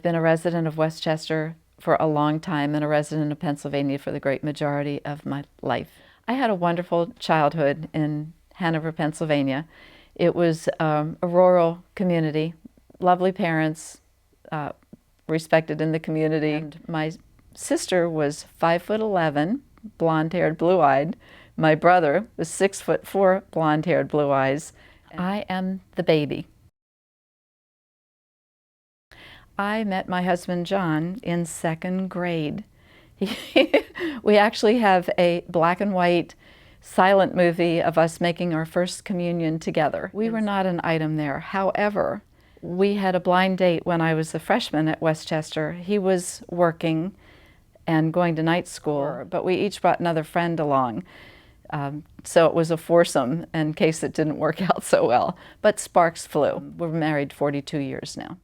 I've been a resident of Westchester for a long time and a resident of Pennsylvania for the great majority of my life. I had a wonderful childhood in Hanover, Pennsylvania. It was a rural community, lovely parents, respected in the community. And my sister was 5'11", blonde-haired, blue-eyed. My brother was 6'4", blonde-haired, blue eyes. I am the baby. I met my husband John in 2nd grade. We actually have a black and white silent movie of us making our first communion together. We were not an item there. However, we had a blind date when I was a freshman at Westchester. He was working and going to night school, but we each brought another friend along. So it was a foursome in case it didn't work out so well. But sparks flew. We're married 42 years now.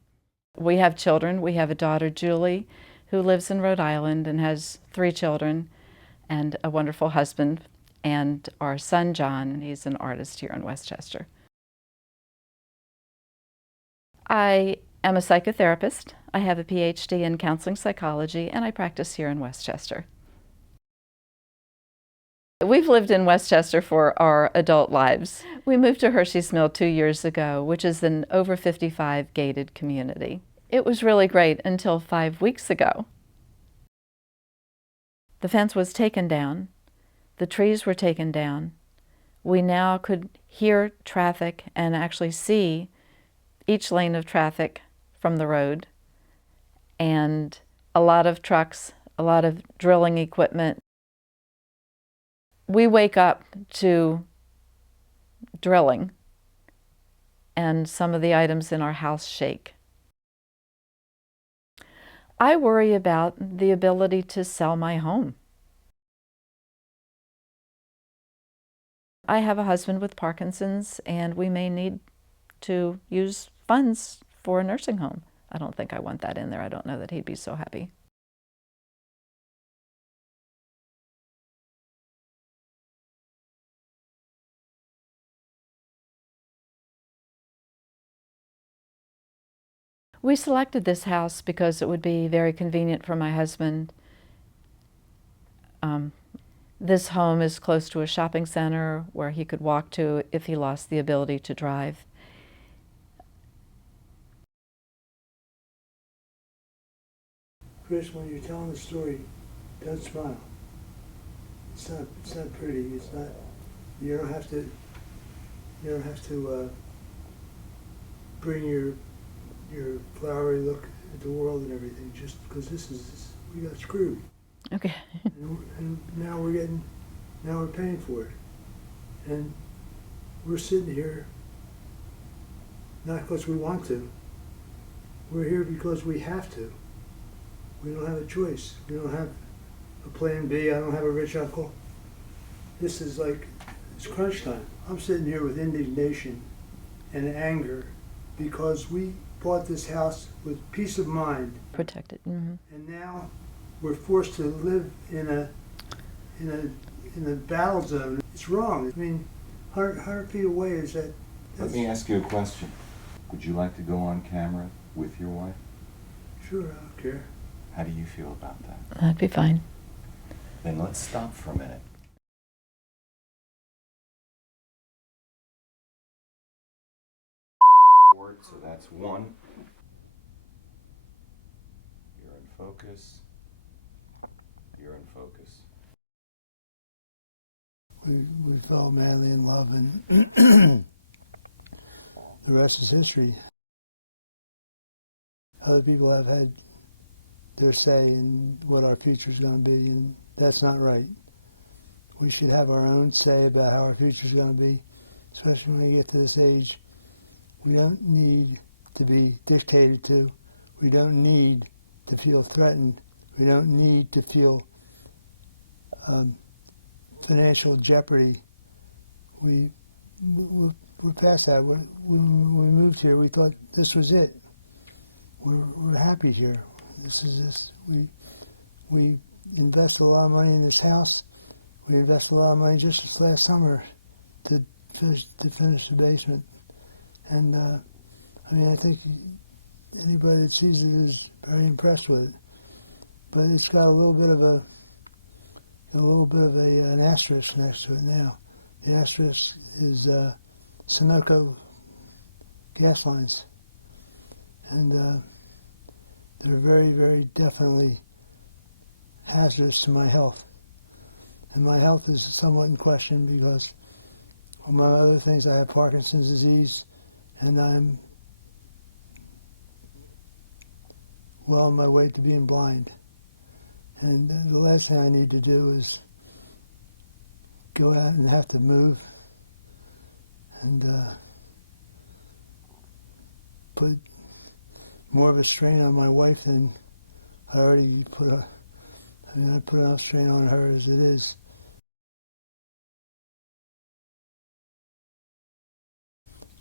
We have children. We have a daughter, Julie, who lives in Rhode Island and has 3 children, and a wonderful husband, and our son, John. He's an artist here in Westchester. I am a psychotherapist. I have a PhD in counseling psychology, and I practice here in Westchester. We've lived in Westchester for our adult lives. We moved to Hershey's Mill 2 years ago, which is an over 55 gated community. It was really great until 5 weeks ago. The fence was taken down. The trees were taken down. We now could hear traffic and actually see each lane of traffic from the road, and a lot of trucks, a lot of drilling equipment. We wake up to drilling, and some of the items in our house shake. I worry about the ability to sell my home. I have a husband with Parkinson's, and we may need to use funds for a nursing home. I don't think I want that in there. I don't know that he'd be so happy. We selected this house because it would be very convenient for my husband. This home is close to a shopping center where he could walk to if he lost the ability to drive. Chris, when you're telling the story, don't smile. It's not pretty. It's not. You don't have to bring your flowery look at the world and everything, just because we got screwed. Okay. and now we're paying for it. And we're sitting here not because we want to. We're here because we have to. We don't have a choice. We don't have a plan B. I don't have a rich uncle. This is like, it's crunch time. I'm sitting here with indignation and anger because we bought this house with peace of mind. Protected. Mm-hmm. And now we're forced to live in a battle zone. It's wrong. I mean, 100 feet away is that. Let me ask you a question. Would you like to go on camera with your wife? Sure, I don't care. How do you feel about that? That'd be fine. Then let's stop for a minute. So that's 1. You're in focus. You're in focus. We fell madly in love, and the rest is history. Other people have had their say in what our future is going to be, and that's not right. We should have our own say about how our future is going to be, especially when we get to this age. We don't need to be dictated to. We don't need to feel threatened. We don't need to feel financial jeopardy. We're past that. When we moved here, we thought this was it. We're happy here. This is this. We invested a lot of money in this house. We invested a lot of money just this last summer to finish the basement. And I mean, I think anybody that sees it is very impressed with it. But it's got a little bit of an asterisk next to it now. The asterisk is Sunoco gas lines, and they're very, very definitely hazardous to my health. And my health is somewhat in question because, among other things, I have Parkinson's disease, and I'm well on my way to being blind. And the last thing I need to do is go out and have to move and put more of a strain on my wife than I already put. I put enough strain on her as it is.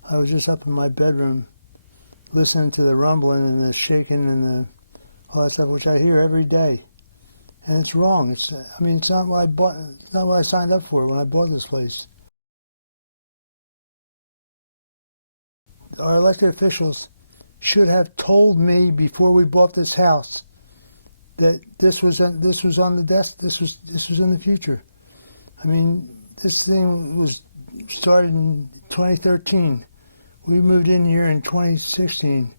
I was just up in my bedroom listening to the rumbling and the shaking and all that stuff, which I hear every day. And it's wrong. It's not what I bought. It's not what I signed up for when I bought this place. Our elected officials should have told me before we bought this house that this was on the desk. This was in the future. I mean, this thing was started in 2013. We moved in here in 2016.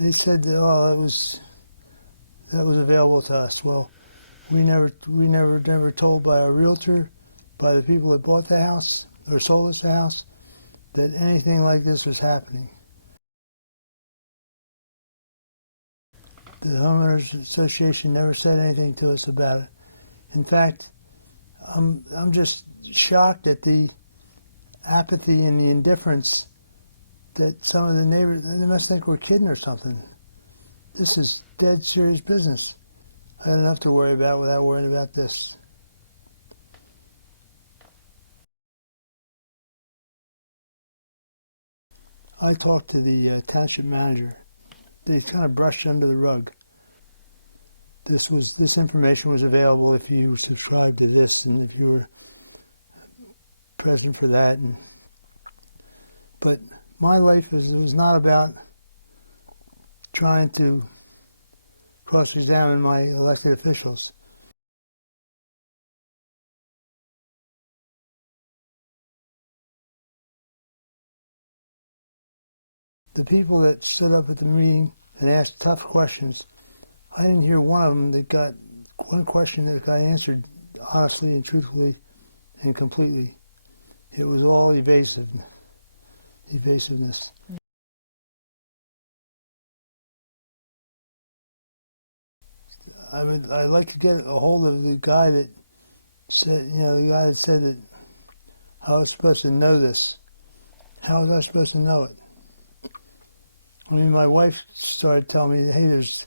They said that that was available to us. Well, we never told by our realtor, by the people that bought the house or sold us the house, that anything like this was happening. The homeowners association never said anything to us about it. In fact, I'm just shocked at the apathy and the indifference that some of the neighbors, they must think we're kidding or something. This is dead serious business. I had enough to worry about without worrying about this. I talked to the township manager. They kind of brushed under the rug. This information was available if you subscribed to this and if you were present for that. But my life was not about trying to cross-examine my elected officials. The people that stood up at the meeting and asked tough questions, I didn't hear one of them that got one question that got answered honestly and truthfully and completely. It was all evasiveness. I'd like to get a hold of the guy that said, that I was supposed to know this. How was I supposed to know it? I mean, my wife started telling me, hey, there's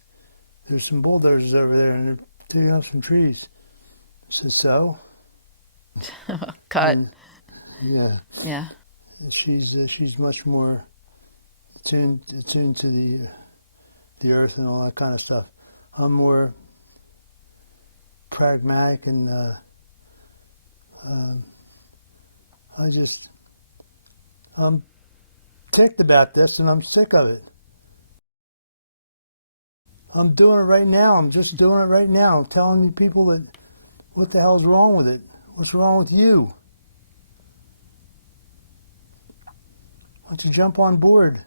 some bulldozers over there and they're digging up some trees. I said, so? Cut. And, yeah. Yeah. And she's much more attuned to the earth and all that kind of stuff. I'm more pragmatic and I'm ticked about this and I'm sick of it. I'm doing it right now. I'm just doing it right now. I'm telling you people that what the hell's wrong with it? What's wrong with you? Why don't you jump on board?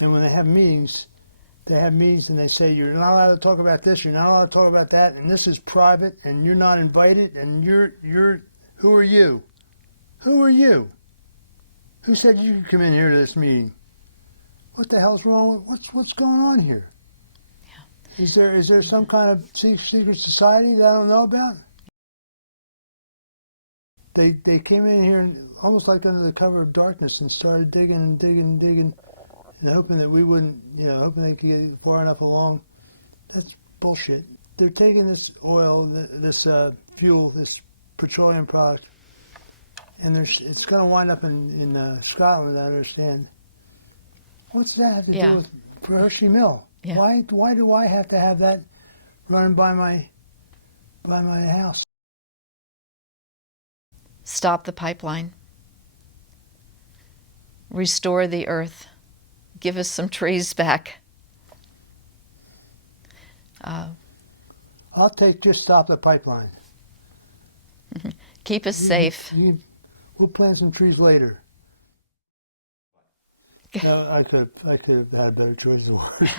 And when they have meetings and they say, you're not allowed to talk about this, you're not allowed to talk about that, and this is private, and you're not invited, and who are you? Who are you? Who said you could come in here to this meeting? What the hell's wrong? What's going on here? Yeah. Is there some kind of secret society that I don't know about? They came in here almost like under the cover of darkness and started digging, and hoping that we wouldn't, hoping they could get far enough along. That's bullshit. They're taking this oil, this fuel, this petroleum product, and it's going to wind up in Scotland, I understand. What's that have to do with Hershey Mill? Yeah. Why do I have to have that running by my house? Stop the pipeline. restore the earth. Give us some trees back. I'll take just stop the pipeline. Keep us safe. We'll plant some trees later. No, I could have had a better choice of words.